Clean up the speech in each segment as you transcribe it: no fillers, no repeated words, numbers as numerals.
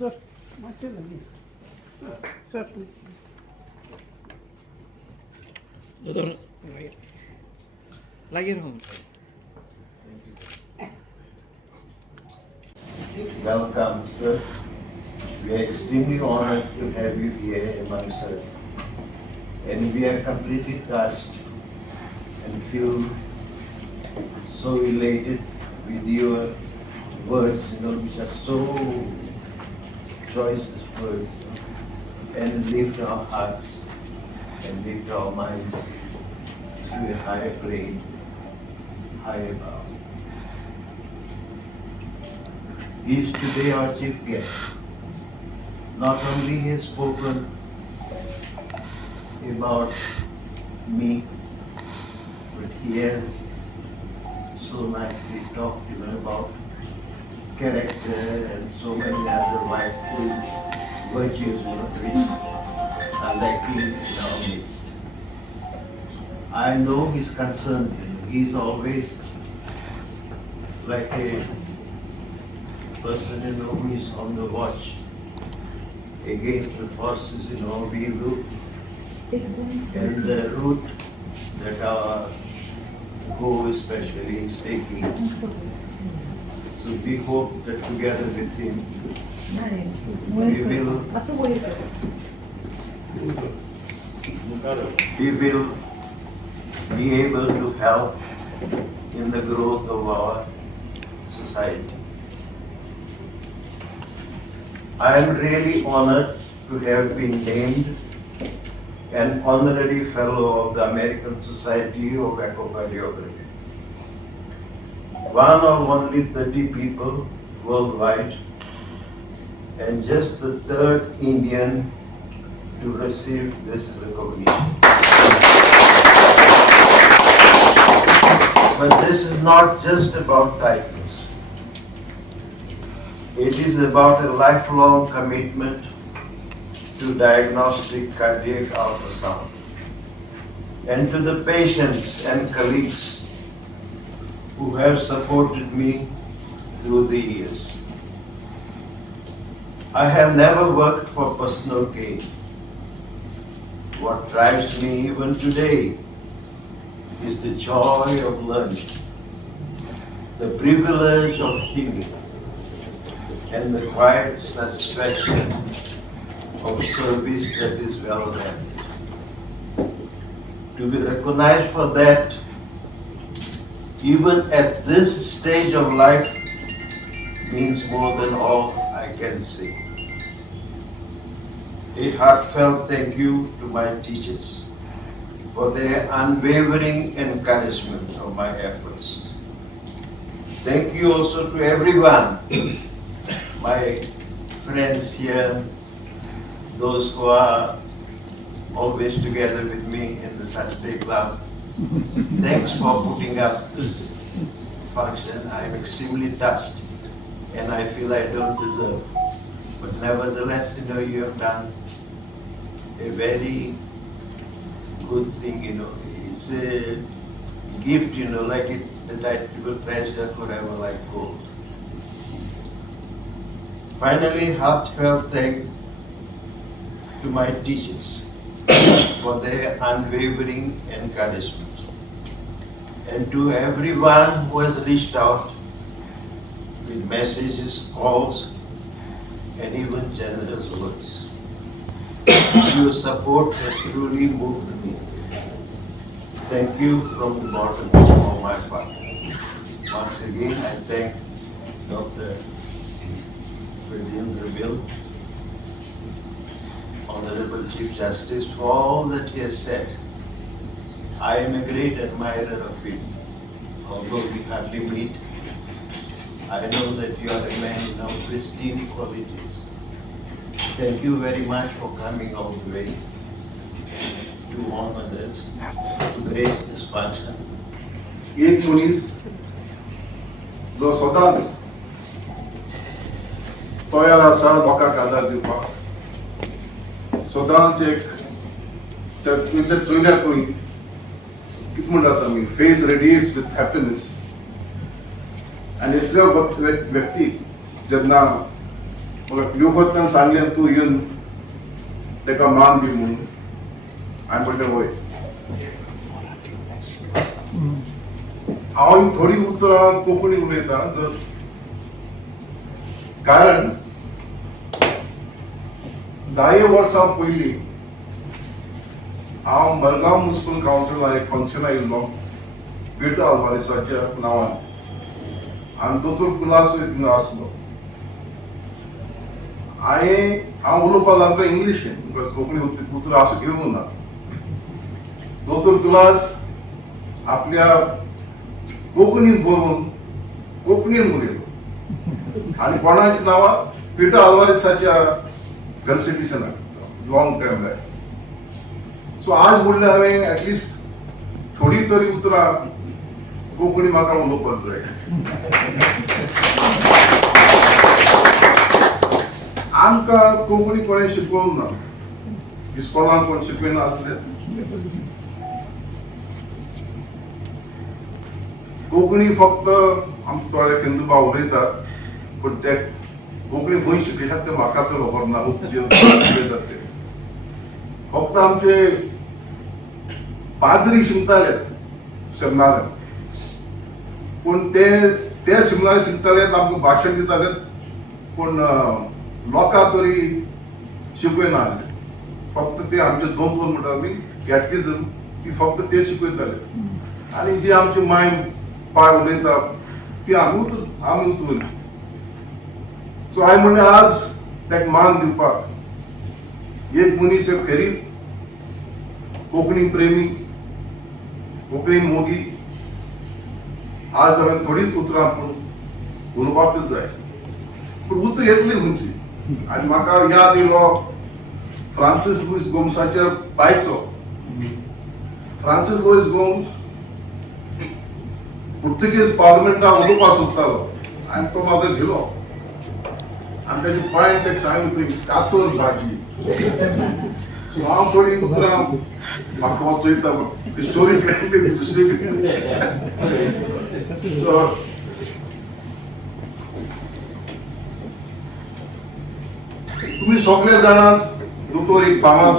dur. Maçı da değil. Sir, please. Dur. Lagi dong. Welcome, sir. We are extremely honored to have you here amongst us. And we are completely touched and feel so elated with your words, which are so choice words, and lift our hearts and lift our minds to a higher plane, higher bound. He is today our chief guest. Not only he has spoken about me, but he has so nicely talked about character and so many other virtues which are lacking in our midst. I know his concerns. He is always like a person who is on the watch against the forces of evil and the route that our Goan especially is taking. So we hope that together with him we will be able to help in the growth of our society. I am really honored to have been named an honorary fellow of the American Society of Echocardiography. One of only 30 people worldwide, and just the third Indian to receive this recognition. But this is not just about titles. It is about a lifelong commitment to diagnostic cardiac ultrasound, and to the patients and colleagues who have supported me through the years. I have never worked for personal gain. What drives me even today is the joy of learning, the privilege of healing, and the quiet satisfaction of service that is well done. To be recognized for that, even at this stage of life, means more than all I can say. A heartfelt thank you to my teachers for their unwavering encouragement of my efforts. Thank you also to everyone, my friends here, those who are always together with me in the Saturday Club. Thanks for putting up this function. I am extremely touched, and I feel I don't deserve. But nevertheless, you have done a very good thing, It's a gift, like it that I will treasure forever like gold. Finally, heartfelt thanks to my teachers for their unwavering encouragement, and to everyone who has reached out with messages, calls, and even generous words. Your support has truly moved me. Thank you from the bottom of my heart. Once again, I thank Dr. Bill, Honorable Chief Justice, for all that he has said. I am a great admirer of him. Although we hardly meet, I know that you are a man of pristine qualities. Thank you very much for coming all the way to honor us, to grace this function. एक मनीस जो सदांच तयार आसा लोकांक आदार दिवपाक, सदांच एक चोयल्यार पळय कितें म्हणटात आमी फेस रेडिएट्स विथ हॅपीनेस, आनी असल्या व्यक्तीक जेन्ना मग योगत्यान सांगले तू येऊन तेका मान दी म्हणून हांवें म्हणलें वय. हांव थोडी उतरां कोंकणी उलयतां कारण 10 वर्सां पयलीं हांव मडगांव म्युनिसिपल कावन्सिलान एक फंक्शन आयिल्लो पीटर आल्वारेसाच्या नांवान आनी दोतोर कुलास थिंगा आसलो. हांव उलोवपाक लागलो इंग्लिशीन, कोंकणी उतरां अशें घेवंक ना. दोतोर कुलास आपल्या कोंकणीन बरोवन कोंकणीन उलयलो आनी कोणाची नांवां पीटर आल्वारेसाच्या कन्स्टिट्युशनाक लॉंग टायम जाय. सो आज म्हणलें हांवें एटलिस्ट थोडी तरी उतरां कोंकणी म्हाका उलोवपाक जाय. आमकां कोंकणी कोणें शिकोवंक ना, इस्कॉलान कोण शिकयना आसले. कोंकणी फक्त आमचे थोडे हिंदू भाव उलयतात, पूण ते कोंकणी खंय शिकयतात ते म्हाका तर खबर ना. उलयतात ते फक्त आमचे पाद्री शिकताले सेमिनारांत, पूण ते सेमिनार शिकताले आमकां भाशण दिताले, पूण लोकां तरी शिकयना. फक्त ते आमचे दोन म्हणटाली कॅटकिझम ती फक्त ते शिकयताले आनी जी आमची माय पाय उलयता ती आमी उतरली. सो हांवें म्हणलें आज ताका मान दिवपाक एक मनीस एक फेरी कोंकणी प्रेमी, कोंकणी मोगी. आज हांवें थोडीच उतरां पूण उलोवपाकूच जाय, पूण उतर येतली खंयची. आनी म्हाका याद येयलो फ्रांसीस लुईस गोम्साच्या बायचो. फ्रांसीस लुईस गोम्स पुर्तुगेज पार्लमेंटाक उलोवपाक सोदतालो आनी तो म्हाका गेलो आनी ताची बायन ताका सांगलें कातर भाजी. सो हांव थोडी उतरां म्हाका वाचयता हिस्टोरीक दुसरी. तुम्ही सगळे जाणात दोतोर एक फामाद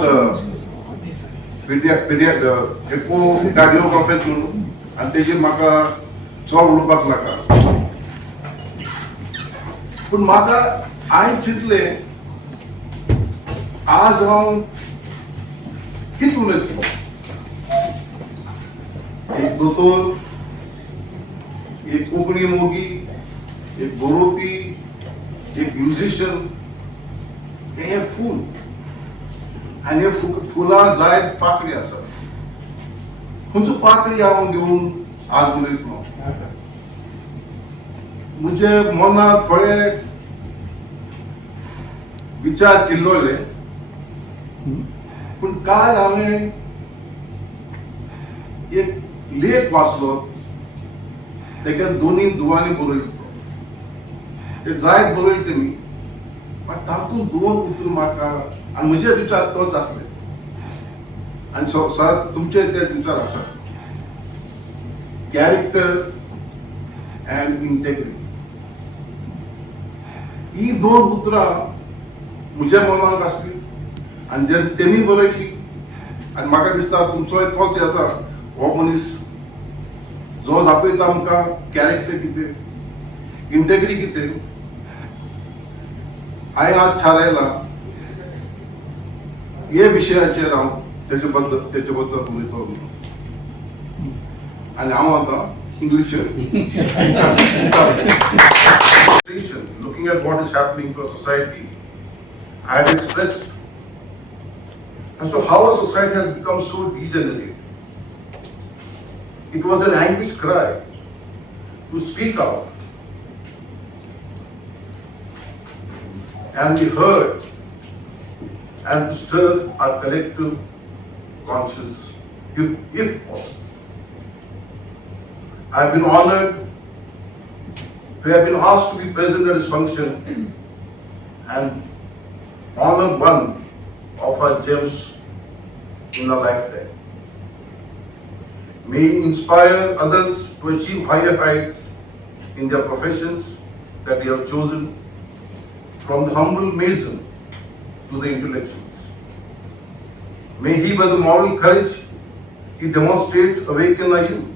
एकोकार्डियोग्राफिस्ट म्हणून, आनी तेजेर म्हाका चड उलोवपाक नाका. पूण म्हाका हांवें चिंतलें आज हांव कितें उलयतलो. एक दोतोर, एक कोंकणी मोगी, एक बरोवपी, एक म्युझिशियन, हे फूल आनी हे फुलां जायत पाकळी आसा. खंयच्यो पाकळी हांव घेवन आज उलयतलो. म्हजे मनांत थोडे विचार केल्लोले, पूण काल हांवें एक लेख वाचलो, तेका दोनी दुवांनी बरयलो. ते जायत बरयले तेमी, पण तातूंत दोन उतर म्हाका आनी म्हजे विचार तोच आसले आनी सर तुमचे ते विचार आसात. कॅरेक्टर अँड इंटेग्रिटी ही दोन उतरां म्हज्या मनाक आसली आनी जे तेमी बरयली. आनी म्हाका दिसता तुमचो एक कोच आसा हो मनीस जो दाखयता आमकां कॅरेक्टर कितें, इंटेग्रिटी कितें. हांवें आज थारायलां हे विशयाचेर हांव तेचे बद्दल उलयतलो आनी हांव आतां इंग्लिशीन looking at what is happening to our society, I had expressed as to how our society has become so degenerate. It was an anguished cry to speak out and be heard and to stir our collective conscience, if possible. I have been honored to have been asked to be present at this function and honor one of our gems in a lifetime. May inspire others to achieve higher heights in their professions that we have chosen, from the humble mason to the intellectuals. May he, by the moral courage he demonstrates, awaken our youth.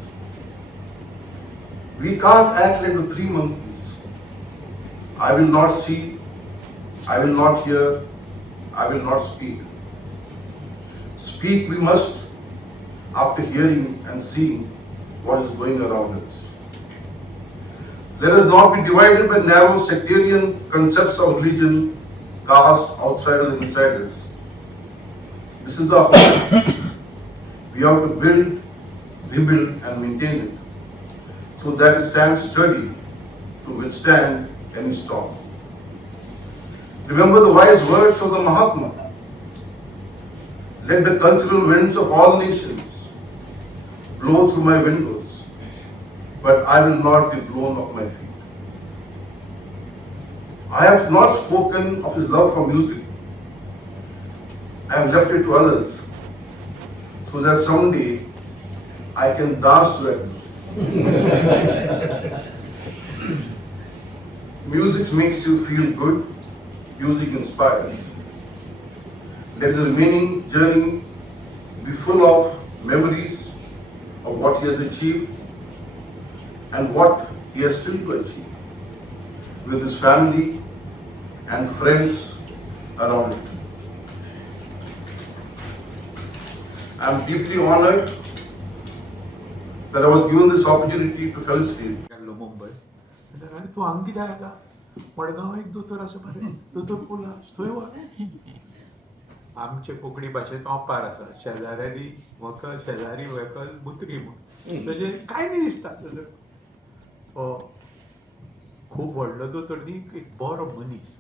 We can't act like the three monkeys. I will not see, I will not hear, I will not speak. Speak we must after hearing and seeing what is going around us. Let us not be divided by narrow sectarian concepts of religion, caste, outsiders and insiders. This is the home. We have to build, rebuild and maintain it so that it stands sturdy to withstand any storm. Remember the wise words of the Mahatma. Let the cultural winds of all nations blow through my windows, but I will not be blown off my feet. I have not spoken of his love for music. I have left it to others so that someday I can dance to it. Music makes you feel good. Music inspires. Let the remaining journey be full of memories of what he has achieved and what he has still to achieve with his family and friends around it. I am deeply honored that I was given this opportunity to felicitate. Mumbai अरे तू Hong कित्याक येता मडगांव एक दोतोर आसा मरे दोतोर Cola थंय वच आमचे कोंकणी भाशेंत ओंपार आसा शेजाऱ्याली व्हंकल शेजारी व्हंकल बुतरी म्हूण तशें कांय न्ही दिसता खूब व्हडलो दोतोर न्ही एक बरो मनीस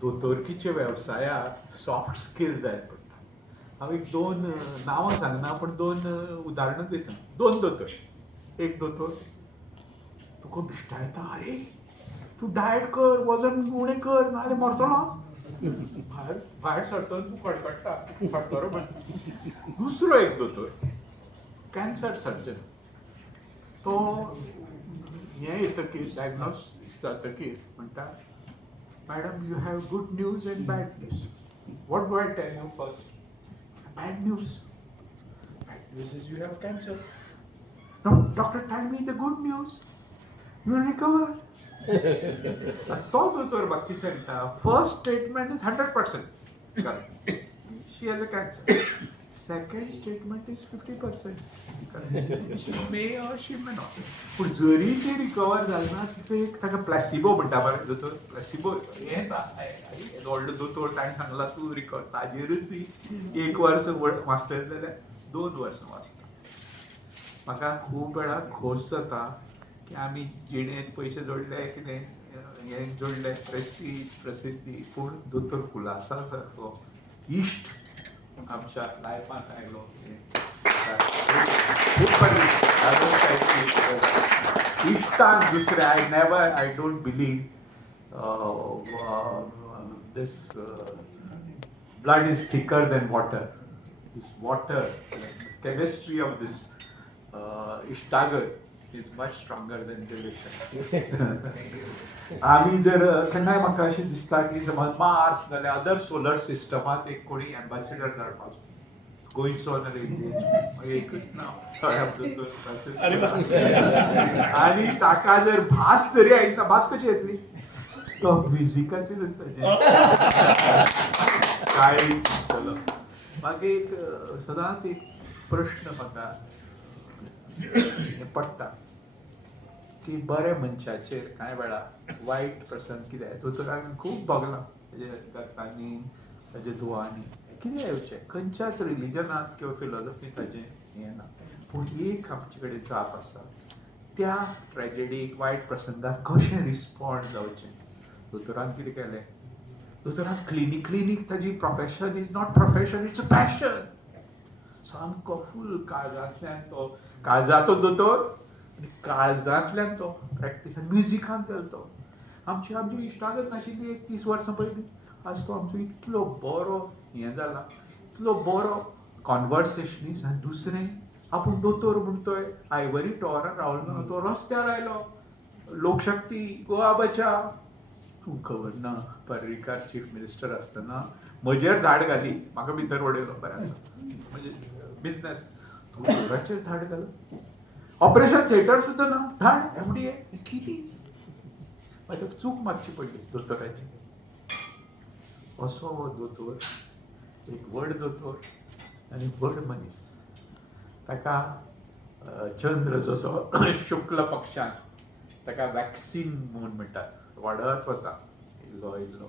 दोतोरकीच्या वेवसायाक सॉफ्ट स्किल जाय पडटा हांव एक दोन नांवां सांगना पूण दोन उदाहरणां दिता दोन दोतोर एक दोतोर तुका बिश्टा येता अरे तूं डायट कर वजन उणें कर नाजाल्यार मरतलो भायर भायर सरतना तूं कडकडटा फाटतलो म्हण दुसरो एक दोतोर कॅन्सर सर्जन तो हें येतकीर डायग्नोसीस जातकीर म्हणटा madam you have good news and bad news what do I tell you first bad news is you have cancer. No, doctor, tell me the good news. You will recover. तो दोतोर बाकी सांगता first statement is 100% correct. She has a cancer. Second statement is 50% correct. She may or she may not. पूण जरी ते recover जालें ना तिथे एक ताका प्लॅसिबो म्हणटा मरे दोतोर प्लॅसिबो हें व्हडलो दोतोर ताणें सांगला तूं रिकवर ताजेरूच ती एक वर्स वाचतलें जाल्यार 2 वर्सां वाचता म्हाका खूब वेळार खोस जाता की आमी जिणेंत पयशे जोडले कितें हें जोडलें प्रेस्टीज प्रसिद्धी पूण दोतोर कुलासा सारको इश्ट आमच्या लायफांत आयलो इश्टान दुसरे I don't believe this blood is thicker than water. This water, the chemistry of this ishtagar is much stronger than relation. आमी जर केन्नाय म्हाका अशें दिसता की समज मार्स नाल्यार अदर सोलर सिस्टमांत एक कोणी एम्बॅसिडर धाडपाचो गोंयचो नाल्यार एकूच नांव आनी ताका जर भास जरी आयली भास कशी येतली तो म्युजिकाचेर कांय दिसतलो म्हाका एक सदांच एक प्रश्न म्हाका पडटा की बऱ्या मनशाचेर कांय वेळार वायट प्रसंग कितें दोतोराक खूब भोगलां तेजे गतांनी तेजे दुआंनी कितें येवचें खंयच्याच रिलिजनांत किंवा फिलॉसॉफी ताजें हें ना पूण एक आमचे कडेन जाप आसा त्या ट्रेजेडीक वायट प्रसंगाक कशें रिस्पॉन्ड जावचें दोतोरान कितें केलें दोतोरान क्लिनिक ताजी profession is not profession it's a passion सामको फूल काळजांतल्यान तो काळजाचो दोतोर आनी काळजांतल्यान तो प्रॅक्टिसान म्युजिकान केलो तो आमची इश्टागत नाशिल्ली एक 30 वर्सां पयलीं आज तो आमचो इतलो बरो हें जाला इतलो बरो कॉन्वर्सेशनीस आनी दुसरें आपूण दोतोर म्हणटोय आयवरी टॉरान रावलो ना तो रस्त्यार आयलो लोकशक्ती गोवा बचाव तुमकां खबर ना पर्रीकार चीफ मिनिस्टर आसतना म्हजेर धाड घाली म्हाका भितर उडयलो बरें आसा म्हणजे बिझनेस तूं दोतोराचेर धाड घाल ऑपरेशन थिएटर सुद्दां ना धाड FDA कितें मागीर चूक मागची पडली दोतोराची असो हो दोतोर एक व्हड दोतोर आनी व्हड मनीस ताका चंद्र जसो शुक्ल पक्षान ताका वॅक्सीन म्हणून म्हणटात वाडत वता इल्लो इल्लो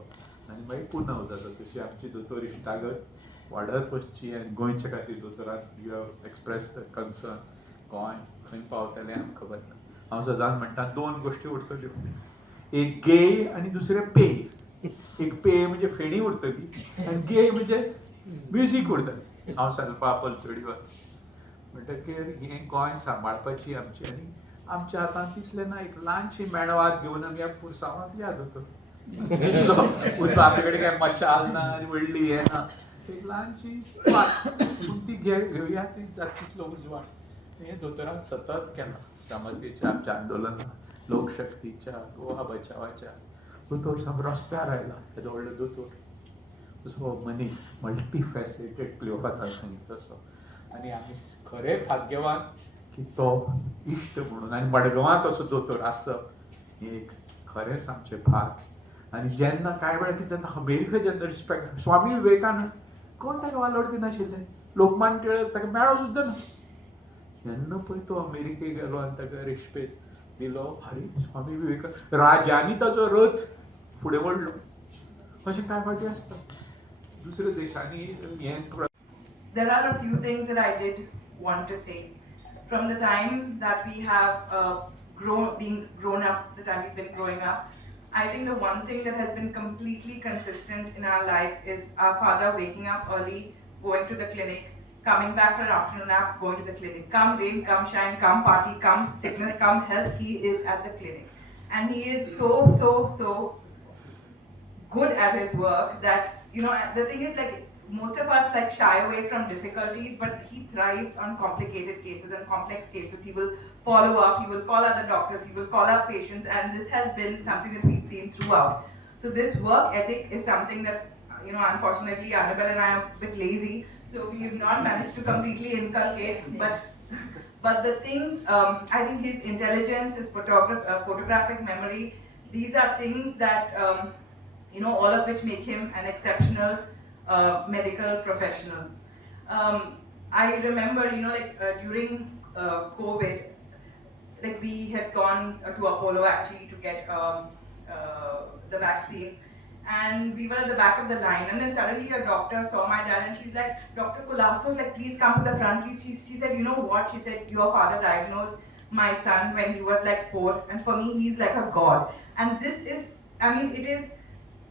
आनी मागीर पुनव जाता तशी आमची दोतोर इश्टागत वाडत वचची आनी गोंयच्या खातीर दोतोरान you have express concern Goa खंय पावतलें आमकां खबर ना हांव सदांच म्हणटा दोन गोश्टी उरतल्यो एक गे आनी दुसरें पेय एक पेय म्हणजे फेणी उरतली आनी गे म्हणजे म्युजीक उरतलें हांव सांगपा पलसडी वच म्हणटकीर हें गोंय सांबाळपाची आमची आनी आमच्या हातांत तितलें ना एक ल्हानशी मेणवात घेवन आमी पुरसांवात या दोतोर आमचे कडेन काय मशाल ना आनी व्हडली हें ना एक ल्हानशी वाट पूण ती घेवया ती जाता तितलो उजवाड हें दोतोरान सतत केलां समाजाच्या आमच्या आंदोलनां लोकशक्तीच्या गोवा बचावाच्या दोतोर सामको रस्त्यार आयला येदो व्हडलो दोतोर असो मनीस मल्टी फॅसेटेड क्लिओपात्रा सांगितलो तसो आनी आमी खरे भाग्यवान की तो इश्ट म्हणून आनी मडगांवांत असो दोतोर आसप हें एक खरेंच आमचें भाग आनी जेन्ना कांय वेळार कितें जाता अमेरिका जेन्ना रिस्पेक्ट स्वामी विवेकानंद कोण ताका वालोर दिनाशिल्लें लोकमान्य टिळक ताका मेळ्ळो सुद्दां ना जेन्ना पळय तो अमेरिकेक गेलो आनी ताका रेस्पेद दिलो हरी स्वामी विवेकानंद राजांनी ताचो रथ फुडें व्हडलो अशें कांय फावटी आसता दुसऱ्या देशांनी हें There are a few things that I did want to say. From the time that we have grown up, the time we've been growing up, I think the one thing that has been completely consistent in our lives is our father waking up early, going to the clinic, coming back for an afternoon nap, going to the clinic. Come rain, come shine, come party, come sickness, come health, he is at the clinic. And he is so good at his work that, the thing is like, most of us like shy away from difficulties, but he thrives on complicated cases and complex cases. He will follow up, he will call other doctors, he will call up patients, and this has been something that we've seen throughout. So this work ethic is something that, unfortunately, Annabelle and I are a bit lazy, so we have not managed to completely inculcate, but the things, I think his intelligence, his photographic memory, these are things that, all of which make him an exceptional medical professional. I remember, during COVID, we had gone to Apollo actually to get the vaccine, and we were at the back of the line, and then suddenly a doctor saw my dad and she's like, Dr. Colaco, please come to the front. She said, you know what? She said, your father diagnosed my son when he was 4, and for me, he's like a god. And this is, it is,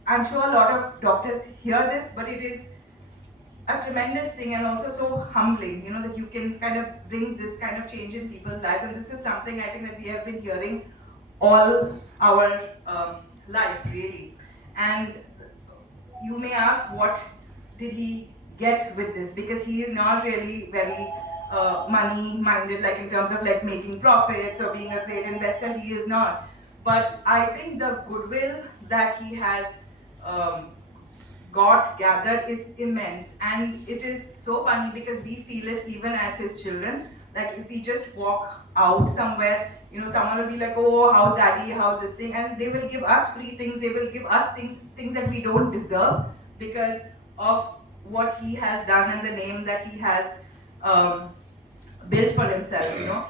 I'm sure a lot of doctors hear this, but it is a tremendous thing and also so humbling, that you can kind of bring this kind of change in people's lives. And this is something I think that we have been hearing all our life, really. And you may ask, what did he get with this? Because he is not really very money-minded, in terms of making profits or being a great investor. He is not. But I think the goodwill that he has gathered is immense, and it is so funny because we feel it even as his children. If we just walk out somewhere, someone will be like, oh, how's daddy, how's this thing, and they will give us free things, they will give us things that we don't deserve because of what he has done and the name that he has built for himself,